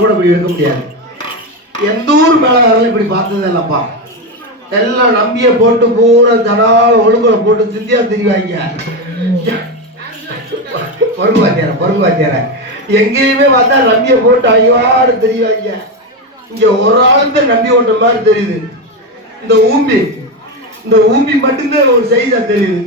கூட இப்படி இருக்க முடியாது. எந்த ஊர் மேலகாரங்களும் இப்படி பார்த்ததே இல்லப்பா. எல்லாம் நம்பிய போட்டு பூரா ஜனால ஒழுங்குல போட்டு சிந்தியா தெரிவாங்க. பொறுப்பு வாத்தியார எங்கேயுமே பார்த்தா நம்பிய போட்டு ஐயாறு தெரிவாங்க. இங்க ஒரு ஆளுந்த நம்பி ஓட்ட மாதிரி தெரியுது. இந்த ஊம்பி மட்டும்தான் ஒரு சைஸா தெரியுது.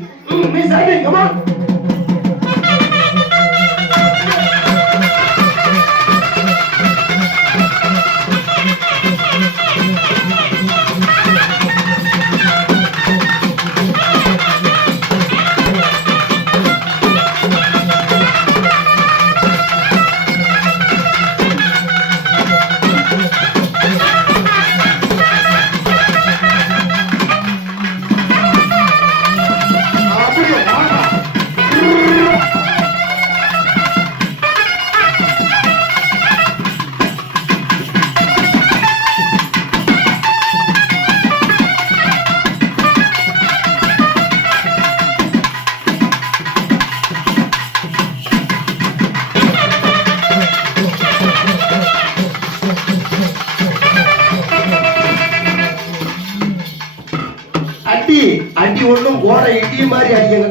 அடி ஒண்ணும் போட இடி மாதிரி அடிக்கங்க.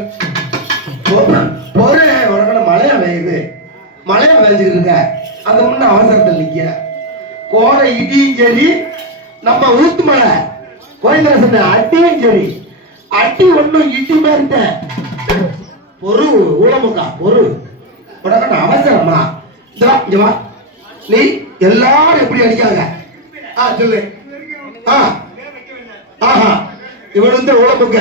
உனக்கு மழையா பெய்யுது, மழையா பெய்ஞ்சுக்கிட்டு இருக்க. அது முன்ன அவசரத்தில் நிக்க கோடை இடியும் சரி, நம்ம ஊத்து மலை கோயில அடியும் சரி, அடி ஒண்ணும் இடி மாதிரி பொறு ஊழமுக்கா பொறு. உனக்கு அவசரமா இங்க வா. நீ எல்லாரும் எப்படி அடிக்காங்க சொல்லு. ஆஹா இவன் வந்து உழப்புக்க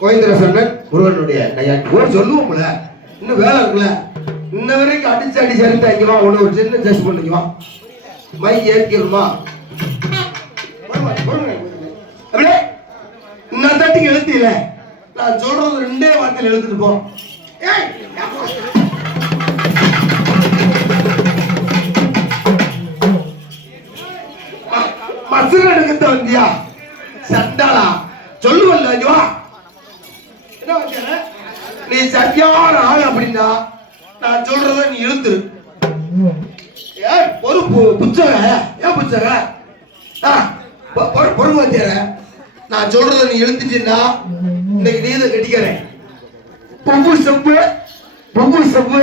கோயந்திர சன்னன் முருகனுடைய சொல்லுவோம்ல. இன்னும் வேலை இருக்குல்ல, இன்ன வரைக்கும் அடிச்சு இருந்தா உன்னை ஒரு சின்ன டெஸ்ட் பண்ணிக்குவா. மை ஏற்கிறோமா இன்னும் தட்டிக்கு எழுத்தில நான் சொல்றது 2 வார்த்தையில் எழுத்துட்டு போ. மசுர எடுக்கத்த வந்தியா சண்டாளா சொல்லுவல்ல. நீ சரியான ஆள் அப்படின்னா நான் சொல்றத நீ இழுத்துரு. ஒரு புச்சக ஏன் புச்சக பொறுப்பு வச்சேற. நான் சொல்றத நீ இழுத்துட்டீன்னா இன்னைக்கு நீ இதை கட்டிக்கிறேன். பொங்கு செப்பு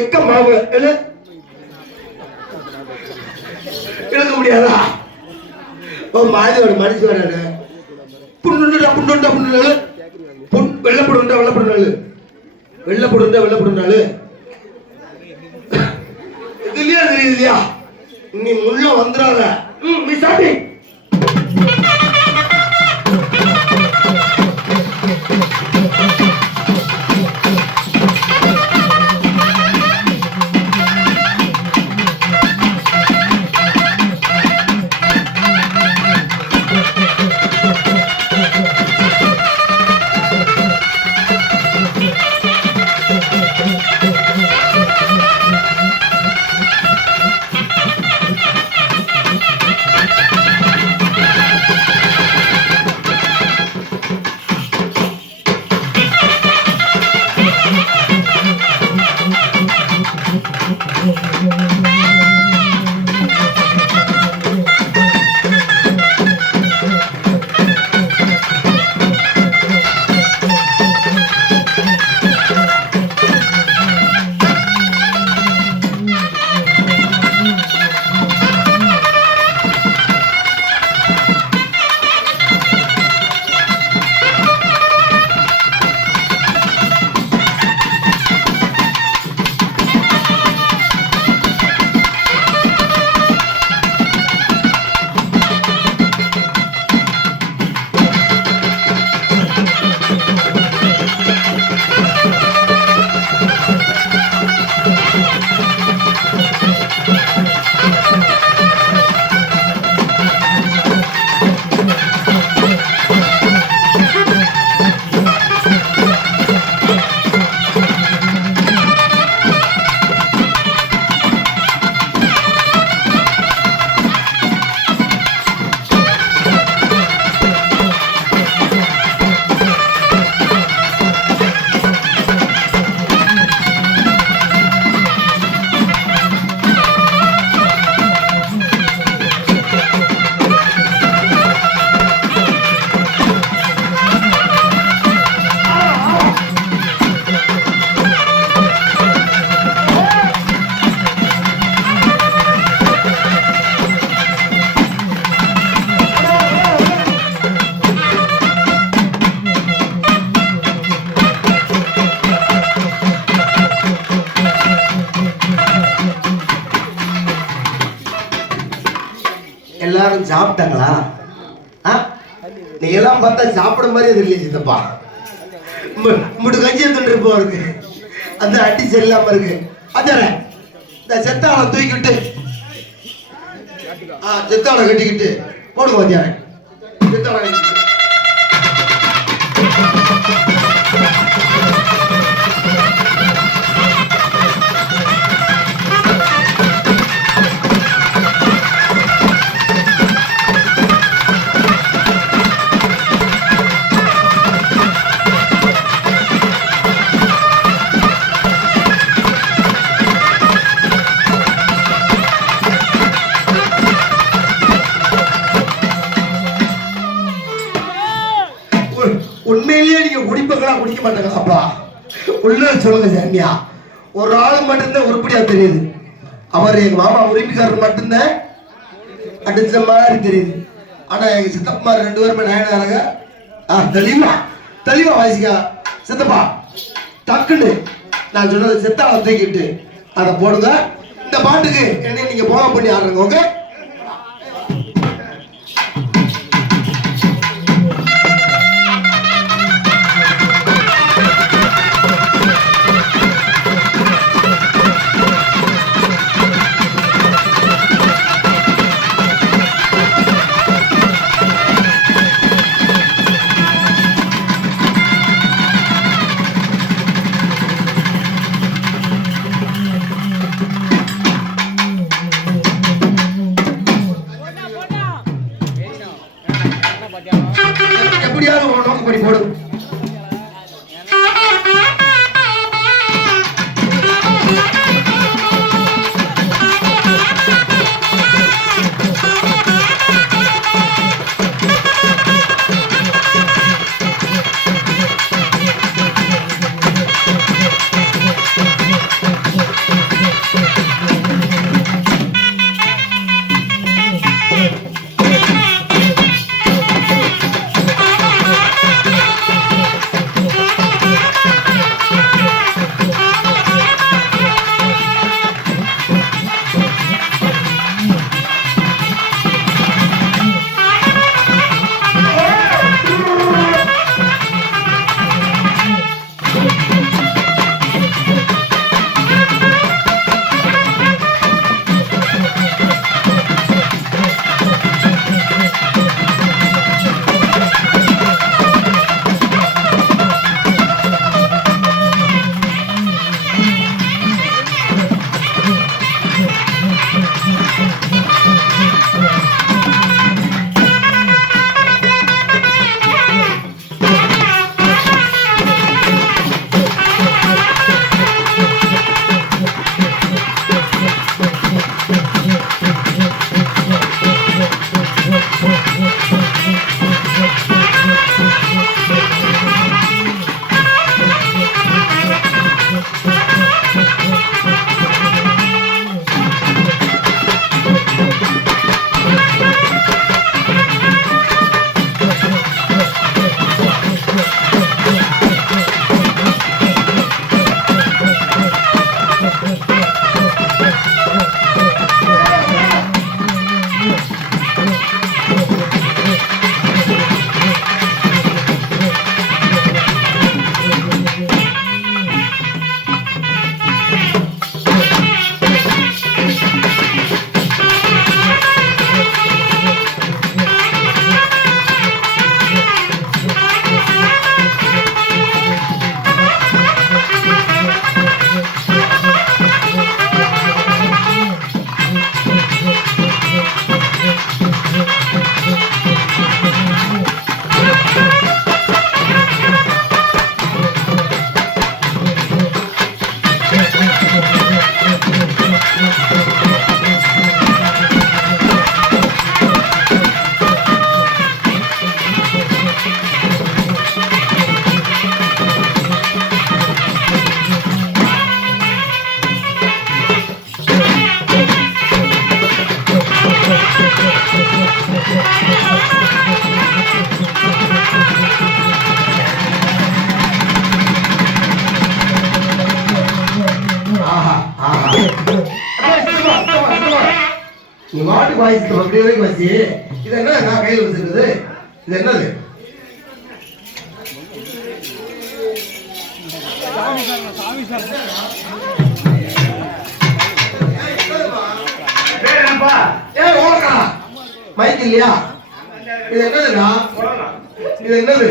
எக்க மாவு இழுக்க முடியாதா? மாதியோட மனுஷ வராரு. புண்ணுண்டா வெள்ளப்படுண்டாளு இதுலயா தெரியுது இல்லையா? நீ முள்ள வந்துடாத. நீ சாப்பி எல்லாரும் சாப்பிட்டாங்களா? நீ எல்லாம் பார்த்தா சாப்பிட மாதிரியே தெரியல சித்தப்பா. முட்டு கஞ்சி எடுத்துட்டு இருப்போம் இருக்கு, அந்த அடி சரியில்லாம இருக்கு. அதான இந்த செத்தாளை தூக்கிட்டு செத்தாளை கட்டிக்கிட்டு போடுங்க மத்தியான செத்தாளை கட்டிக்கிட்டு. உண்மையிலேயே நீங்க குடிப்பங்களா குடிக்க மாட்டாங்களாப்பா? உள்ள சொல்லுங்க சாமியா. ஒரு ஆள் மட்டும்தான் உருப்படியா தெரியுது, அவர் எங்க மாமா உரிமைக்காரர் மட்டும்தான் அடிச்ச மாதிரி தெரியுது. ஆனா எங்க சித்தப்பா 2 பேருமே நயனாருங்க. தெளிவா தெளிவா வாசிக்கா சித்தப்பா. டக்குன்னு நான் சொன்னது செத்தாவை தூக்கிட்டு அதை போடுங்க. இந்த பாட்டுக்கு என்ன நீங்க போக பண்ணி ஆடுறீங்க. ஓகே, எப்படியாவது ஒரு நோக்கு பண்ணி போடு. நீ மாட்டு வரைக்கும் வாசித்து அப்படி வரைக்கும் வாசி. இது என்ன நான் கையில் வச்சிருக்குது? இது என்னது? மைக் இல்லையா? இது என்னதுடா? இது என்னது?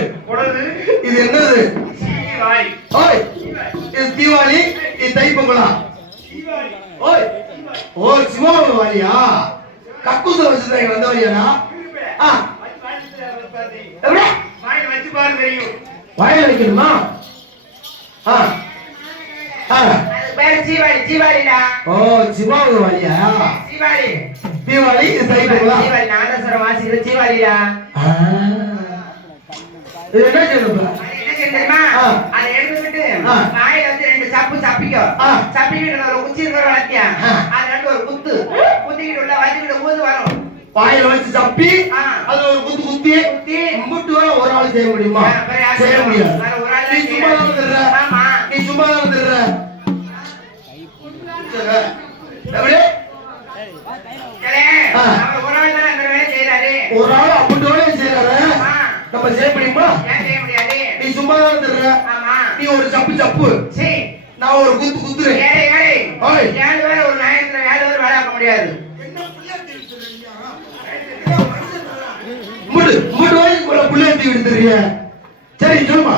இது என்னது? ஓய், இது தீபாவளி, இது தைப்பொங்கலா? ஓய், ஓ சிவாவளி வாலியா? கக்கூச வச்சிருந்தாங்க அந்த வழியாடா? வாயில வைக்கணுமா? ஓ சிவாவளி வாலியா? தீபாவளி இது தைப்பொங்கலா? நாதஸ்வரம் வாசிக்கிற தீபாவளிடா. இது என்ன செய்யணும்? அதை எடுத்துக்கிட்டு வாயில வந்து 2 சப்பு சப்பிக்கோ. சப்பிக்கிட்டு ஒரு குச்சி இருக்கிற வளர்த்தியா, அது ரெண்டு ஒரு குத்து குத்திக்கிட்டு உள்ள வச்சுக்கிட்டு ஊது வரும். வாயில வச்சு சப்பி அது ஒரு குத்து குத்தி குத்தி முட்டு வர ஒரு ஆள் செய்ய முடியுமா? செய்ய முடியாது. நீ சும்மா வந்துடுற. நீ சும்மா வந்துடுற. ஒரு ஆள் அப்படி செய்யறாரு. நம்ம செய்ய முடியுமா? நீ சும்மா வந்துடுற. நீ ஒரு சப்பு சப்பு, நான் ஒரு குத்து குத்துறேன். ஒரு நாயத்துல 7 பேர் வேலை ஆக்க முடியாது. சரி சொல்லுமா.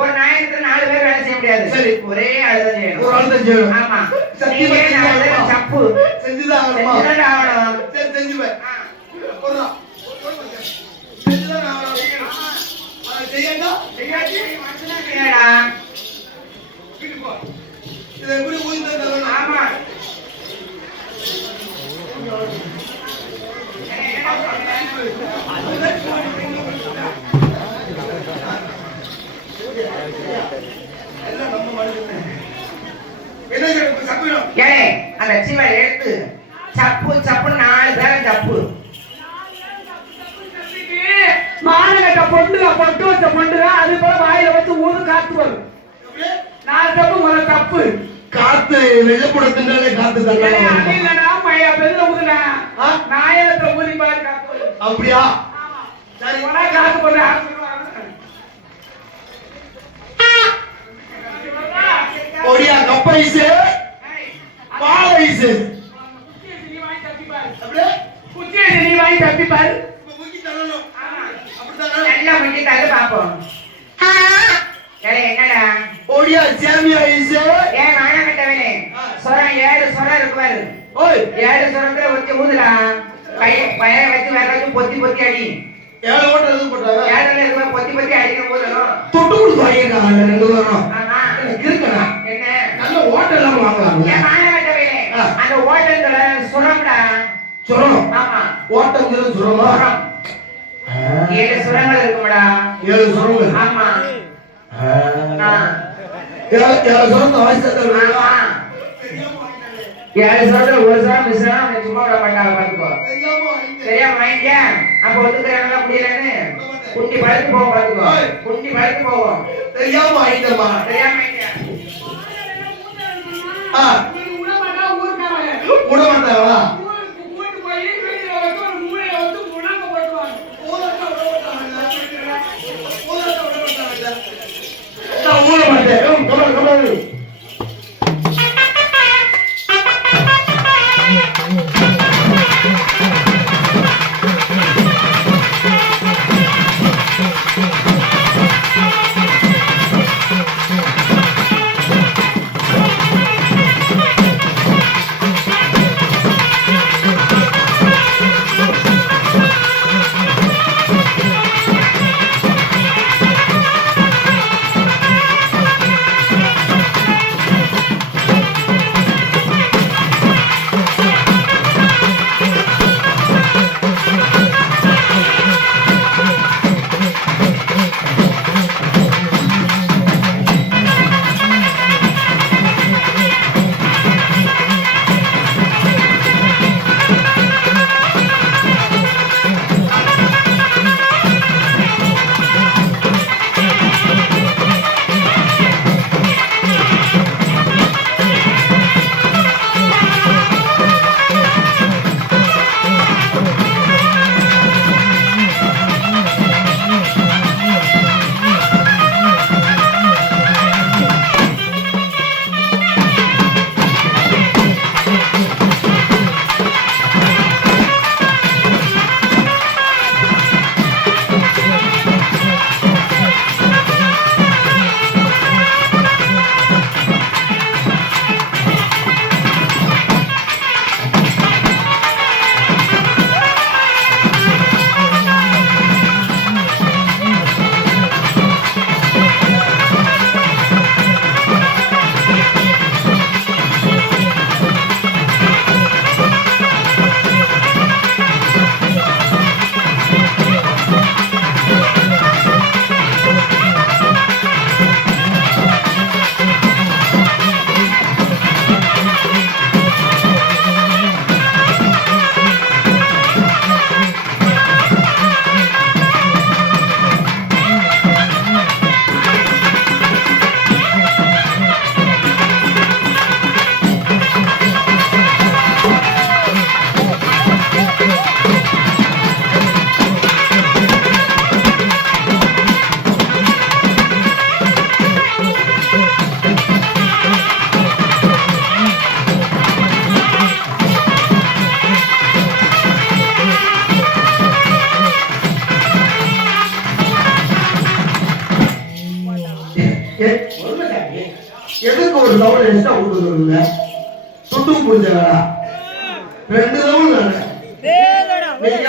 ஒரு நாயத்துல 4 பேர் வேலை செய்ய முடியாது. சரி, ஒரே ஆளுதான் செய்யணும். ஒரு ஆள் தான் செய்யணும். ஆமா, சப்பு செஞ்சுதான் ஆகணும். சரி செஞ்சுவேன். அந்த சீவலை எடுத்து சப்பு சப்பு 4 பேரும் சப்பு மானகட்ட பொண்டுக பொட்டு வச்ச பொண்டுக அது போல வாயில வச்சு ஊது காத்து வரும். 4 தப்பு ஒரு தப்பு காத்து வெள்ளப்படத்தினாலே காத்து இல்லடா மழையா பெருல ஊதுனா நாயத்துல ஊதி பாரு காத்து வரும். அப்படியா? சரி உடனே காத்து போடுற ஒடியா கப்பைசு பாலைசு நீ வாங்கி தப்பி பாரு. அப்படியே குச்சி நீ வாங்கி தப்பி பாரு. முக்கி தரணும். நல்லா முக்கி தள்ள பாப்போம். என்னடா ஒடியா சாமியா ஐசு ஏன் வானகட்டவனே சொரம் 7 சொரம் இருக்கு பாரு. ஓய் 7 சொரத்துல வச்சு ஊதுடா. பய வச்சு வேற வச்சு பொத்தி பொத்தி அடி. 7 ஓட்ட எது போட்டாங்க? 7ல இருக்கு பொத்தி பொத்தி அடிக்க ஊதணும். தொட்டு கொடுத்து வாங்கிருக்காங்க 2 பேரும். ஆமா எனக்கு இருக்கடா. என்ன நல்ல ஓட்ட எல்லாம் வாங்கலாம். ஏன் வானகட்டவனே அந்த ஓட்டத்துல சுரம்டா. சுரம்? ஆமா, ஓட்டங்கிறது சுரமா? சுரம் 7 சுரங்கள் இருக்கும்டா. 7 சுரங்கள். ஆமா 7 சுரத்தை வாசித்தா 7 சுரத்துல ஒரு சுரம் மிஸ் ஆனா அவன் சும்மா விட மாட்டாங்க. பாத்துக்கோ தெரியாம வாங்கிக்க. அப்ப ஒத்துக்கிறேன் முடியலன்னு குண்டி பழுத்து போவோம். பாத்துக்கோ குண்டி பழுத்து போவோம். தெரியாம வாங்கிட்டமா? தெரியாம வாங்கிக்க. விட மாட்டாங்களா? ஊட மாட்டேன். கமல் எதுக்கு ஒரு தவளை எக்ஸ்ட்ரா கொண்டு வருங்க? துட்டு புரிஞ்ச வேடா 2 தவளை தானே நீங்க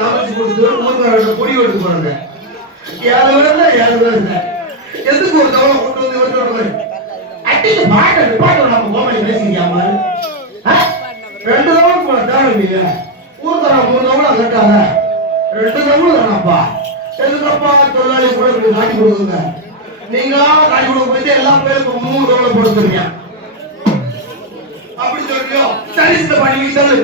காமிச்சு கொடுத்து ஊர்காரோட பொடி எடுத்து போறாங்க. 7 வேலை எதுக்கு ஒரு தவளை கொண்டு வந்து அட்டிக்கு பாட்டு நம்ம கோமலி பேசிக்காம 2 தவளை போல தேவையில்லைங்க. ஊர்கார 3 தவளை கட்டாத 2 தவளை தானப்பா. எதுக்கப்பா தொழிலாளி கூட காட்டி கொடுக்குங்க. நீங்களா காட்டி கொடுக்க போயிட்டு எல்லா பேருக்கும் 3 தவளை போடுறீங்க. அப்படி சொல்றியோ சரி இந்த பண்ணி சொல்லு.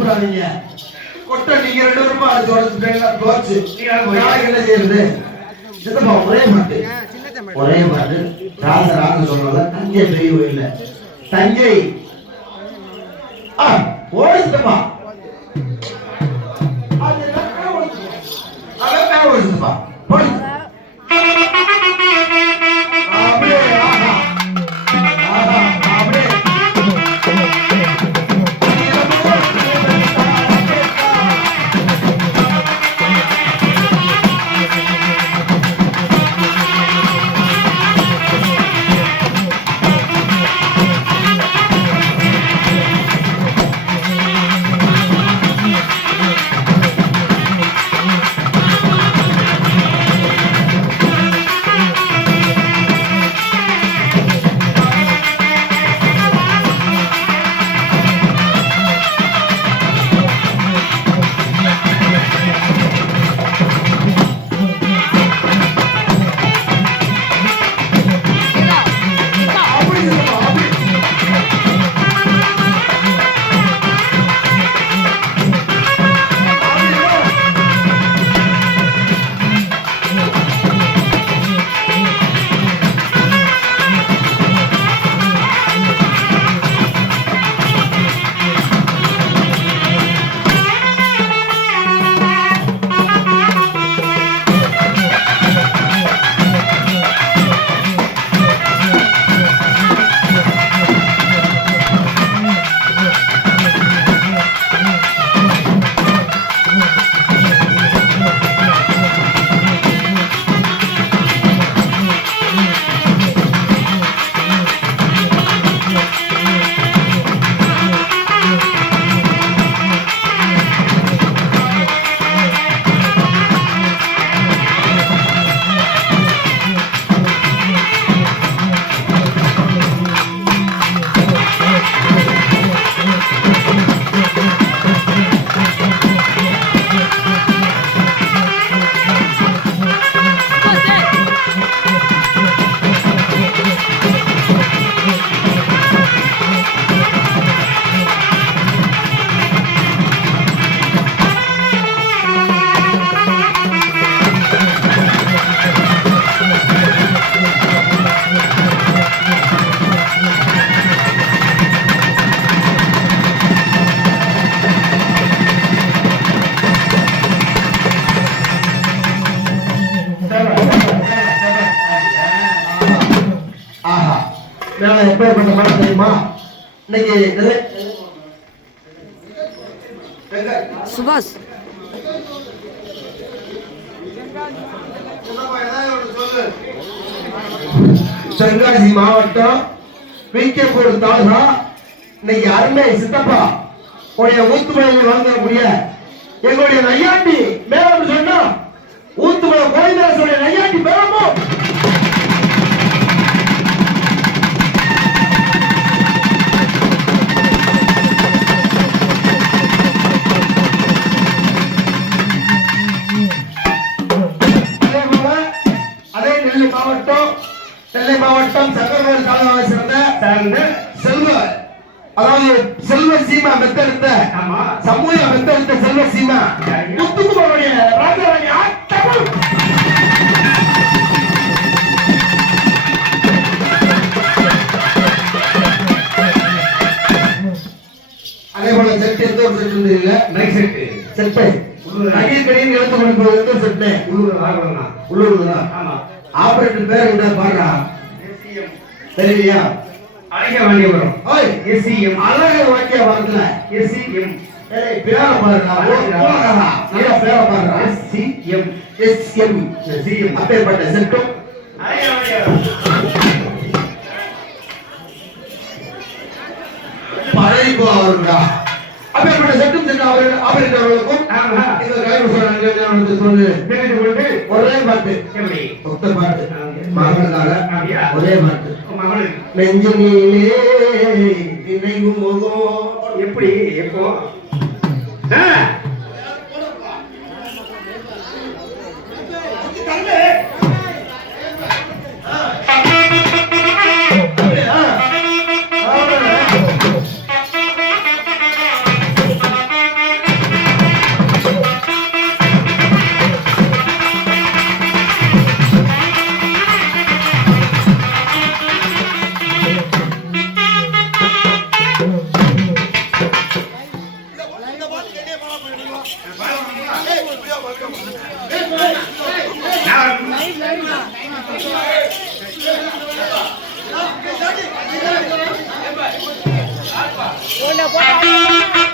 போடாதீங்க. கொட்டை நீங்க 2 ரூபா அடிச்சு உடச்சுட்டீங்கன்னா போச்சு. நாளைக்கு என்ன செய்யறது? சித்தப்பா ஒரே பாட்டு ராசராக சொல்றத தஞ்சை பெரிய கோயில் தஞ்சை ஓடு சித்தப்பா போடு எப்பேற்பட்ட மனம் தெரியுமா? இன்னைக்கு சுபாஷ் தென்காசி மாவட்டம் விகேபூர் தாலுகா இன்னைக்கு அருமை சித்தப்பா உடைய ஊத்துமலையில் வளர்ந்தக்கூடிய எங்களுடைய நையாண்டி மேலும் சொன்னா ஊத்துமலை கோவிந்தராசுடைய நையாண்டி மேலமும் நெல்லை மாவட்டம் சங்கரவேல் தாலுகாவை சேர்ந்த செல்வர், அதாவது செல்வ சீமா மெத்தெடுத்த சமூக மெத்தெடுத்த செல்வ சீமா முத்துக்குமாருடைய ராஜராணி ஆட்டம். அதே போல செட்டு எந்த ஒரு செட்டு இருந்தது நைட் செட்டு செட்டை அடிக்கடியில் எடுத்து கொண்டு போவது செட்டு உள்ளூர் தான். ஆமா ஆபரேட்டர் பேர் என்ன பாருடா தெரியலையா? அழக வாங்கிய வரும் எஸ்சிஎம் அழக வாங்கிய வரல எஸ்சிஎம் பேர பாருடா நல்ல பேர பாருடா எஸ்சிஎம் எஸ்எம் எஸ்சிஎம் அப்பேற்பட்ட செட்டும் அழக வாங்கிய பழகி போவாருடா. அப்பேற்பட்ட செட்டும் செட்டு அவர்களுக்கும் இந்த கைவிட சொல்லு ஒரே பாட்டு ஒத்த பாட்டு மகனுக்காக ஒரே பாட்டு நெஞ்சு நீலே நினைவு முகம் எப்படி எப்போ போடா